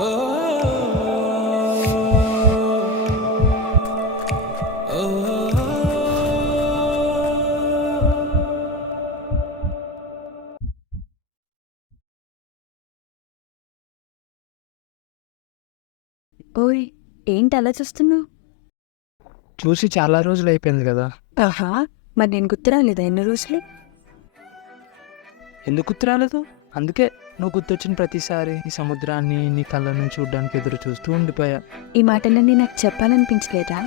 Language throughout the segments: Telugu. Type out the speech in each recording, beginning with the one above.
ఓయ్, ఏంటి అలా చూస్తున్నావు? చూసి చాలా రోజులు అయిపోయింది కదా. ఆహా, మరి నేను గుర్తురాలేదా ఎన్ని రోజులు? ఎందుకు గుర్తు రాలేదు? అందుకే నువ్వు గుర్తొచ్చిన ప్రతిసారి ఈ సముద్రాన్ని నీ కళ్ళను చూడడానికి ఎదురు చూస్తూ ఉండిపోయా. ఈ మాటలన్నీ నాకు చెప్పాలనిపించలేదా?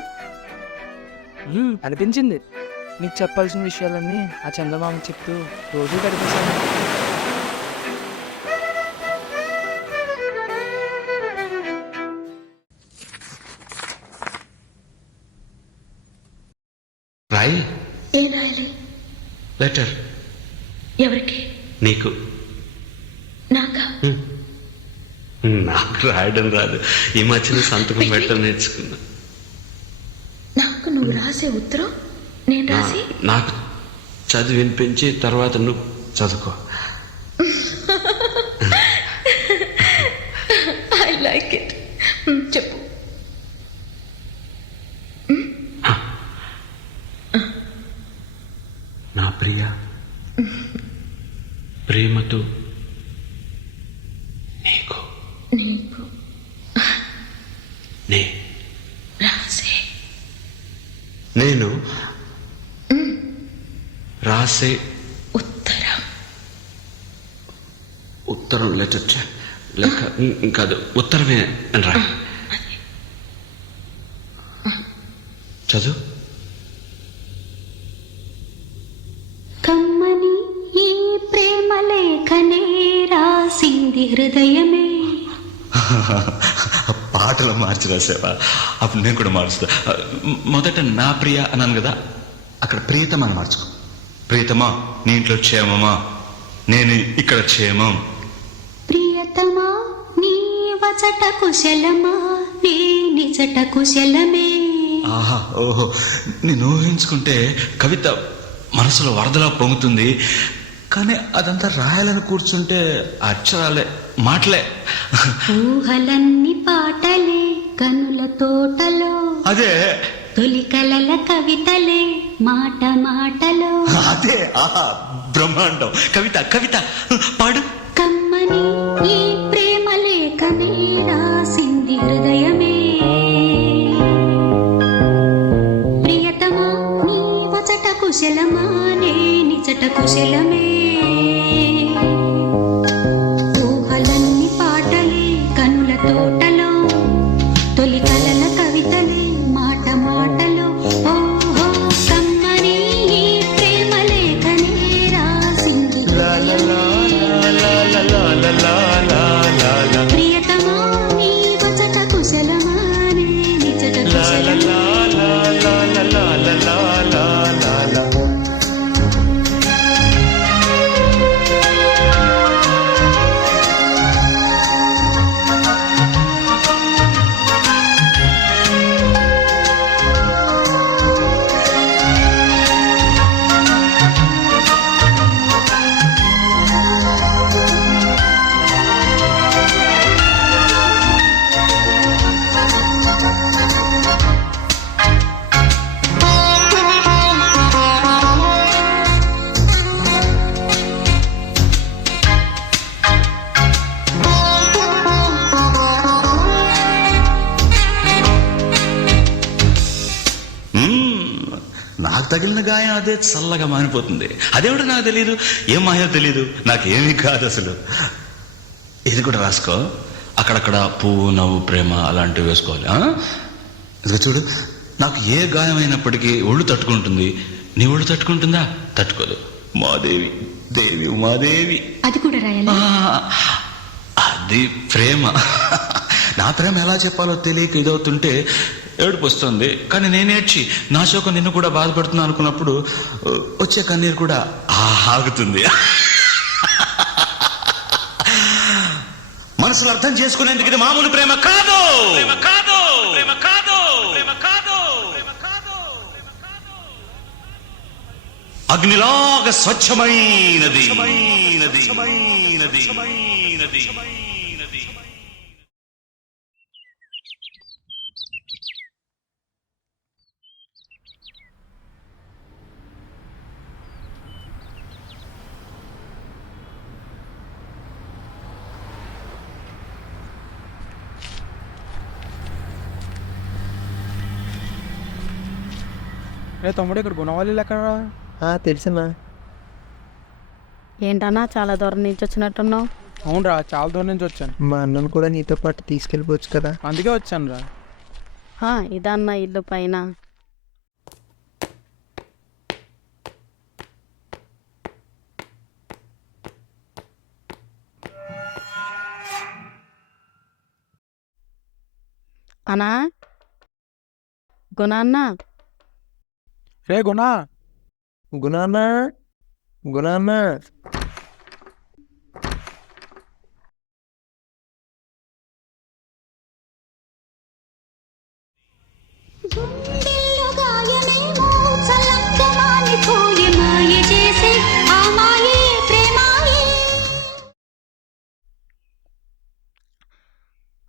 అనిపించింది. నీకు చెప్పాల్సిన విషయాలన్నీ ఆ చందమామ చెప్తూ రోజు గడిపేశాను. రాయి. ఏం రాయాలి? లెటర్. ఎవరికి? నీకు. నాకా? నాకు రాయడం రాదు. ఈ మధ్యన సంతకం పెట్టడం నేర్చుకున్నా. నాకు నువ్వు రాసే ఉత్తరం నేను రాసి నాకు చదివి వినిపించి తర్వాత నువ్వు చదువుకో. I like it. చెప్పు. నా ప్రియ, ప్రేమతో నీకు నీకు రాసే నేను రాసే ఉత్తరం లెటర్ లేక కాదు, ఉత్తరమే అని రా. చదువు. కమ్మని ఈ ప్రేమ లేఖనే రాసింది హృదయమే. పాటలు మార్చి రాసావా? అప్పుడు నేను కూడా మారుస్తా. మొదట నా ప్రియ అన్నాను కదా, అక్కడ ప్రియతమా అని మార్చుకో. ప్రియతమా, నీ ఇంట్లో క్షేమమా? నేను ఇక్కడ క్షేమం. ప్రియతమా, నీ వచట కుశలమా? నీ నిజట కుశలమే. ఆహా, ఓహో, నేను ఊహించుకుంటే కవిత మనసులో వరదలా పొంగుతుంది. కానీ అదంతా రాయాలని కూర్చుంటే అక్షరాలే, మాటలే. ఊహలన్నీ పాటలే కనుల తోటలో. అదే తొలి కలల కవితలే మాట మాటలో. అదే, ఆహా, బ్రహ్మాండం. కవిత కవిత పాడు. కమ్మని ఈ ప్రేమ లేఖనే రాసింది హృదయమే. ప్రియతమా, నీ వచట కుశలమా? నే నిజట కుశలమే. ఊహలన్నీ పాటలే కనుల తోటలో. తొలి కలల కవితలే మాట మాటలో. ఓహో, కమ్మని ఈ ప్రేమ లేఖనే రాసింది ప్రియతమా, నీ వచట కుశలమా? నే నిజట కుశలమా. నాకు తగిలిన గాయం అదే చల్లగా మానిపోతుంది. అదేమిటో నాకు తెలియదు, ఏం మాయో తెలియదు, నాకేమీ కాదు అసలు. ఇది కూడా రాసుకో. అక్కడక్కడ పువ్వు, నవ్వు, ప్రేమ అలాంటివి వేసుకోవాలి. ఇదిగో చూడు, నాకు ఏ గాయమైనప్పటికీ ఒళ్ళు తట్టుకుంటుంది. నీ ఒళ్ళు తట్టుకుంటుందా? తట్టుకోదు. మాదేవి, దేవి ఉమాదేవి. అది కూడా రాయాలి. అది ప్రేమ. నా ప్రేమ ఎలా చెప్పాలో తెలియక ఇదవుతుంటే ఏడుపు వస్తుంది. కానీ నేనేడ్చి నా శోకం నిన్ను కూడా బాధపడుతున్నా అనుకున్నప్పుడు వచ్చే కన్నీరు కూడా ఆగుతుంది. మనసులు అర్థం చేసుకునేందుకు ఇది మామూలు ప్రేమ కాదు. అగ్నిలాగా స్వచ్ఛమైనది. రే తమ్ముడు, ఇక్కడ గుణవాళ్ళు ఎక్కడా? తెలుసన్నా. ఏంటన్నా చాలా దూరం నుంచి వచ్చినట్టున్నావు? అవునరా, చాలా దూరం నుంచి వచ్చాను. మా అన్నను కూడా నీతో పాటు తీసుకెళ్ళిపోవచ్చు కదా. అందుకే వచ్చాను రా. ఇదన్న ఇల్లు పైన. అన్నా, గుణ రే గుణ, గుణాన్నా, గుణాన్నా. గుండెల్లో గాయమేమో చల్లంగా మానిపోయే మాయ చేసే ఆ మాయే ప్రేమాయే.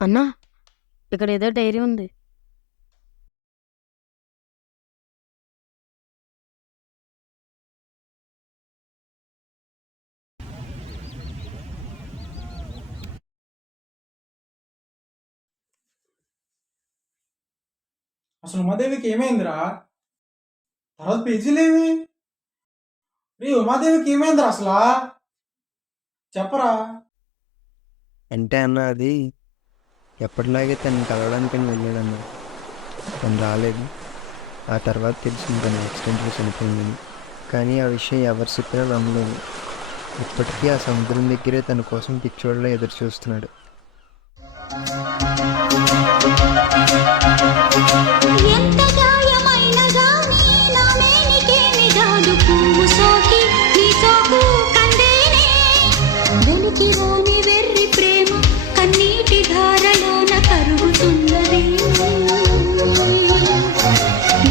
అన్నా, ఇక్కడ ఏదో డైరీ ఉంది. అసలు ఉమాదేవికి ఏమైందిరా? తర్వాత పేజీలేవి? రే ఉమాదేవికి ఏమైందిరా అసలు? చెప్పరా. అంటే అన్న, అది ఎప్పటిలాగే తను కలవడానికని వెళ్ళాడన్న. తను రాలేదు. ఆ తర్వాత తెలిసింది తను యాక్సిడెంట్లో చనిపోయిందని. కానీ ఆ విషయం ఎవరు చెప్పినా నమ్మలేదు. ఇప్పటికీ ఆ సముద్రం దగ్గరే తన కోసం పిచ్చోళ్ళ ఎదురు చూస్తున్నాడు. ఎంత గాయమైన గానీ నా మేనికేమి కాదు, పువ్వు సోకి నీ సోకు కందేనే. వెలికి రాని వెర్రి ప్రేమ కన్నీటి ధారలోన కరుగుతున్నది.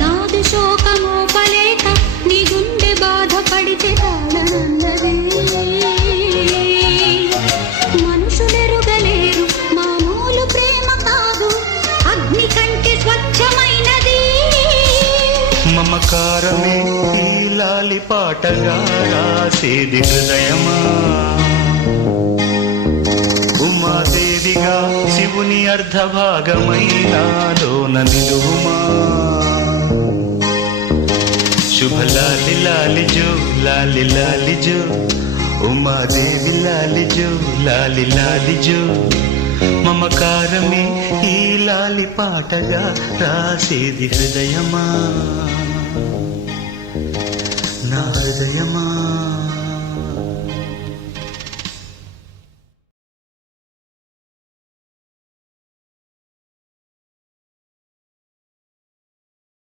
నాదు శోకమోపలేక నీ గుండె బాధపడితే తాళనన్నది. మనుషులెరుగలేరు మామూలు ప్రేమ కాదు, అగ్ని కంటే స్వచ్ఛమైనది. మమకారమే ఈ లాలి పాటగా రాసేది హృదయమా. ఉమాదేవిగా శివుని అర్ధభాగమైనాలోన నిలువుమా. శుభ లాలి లాలిజో లాలి లాలిజో, ఉమాదేవి లాలిజో లాలి లాలిజో. మమకారమే ఈ లాలి పాటగా రాసేది హృదయమా, నా హృదయమా.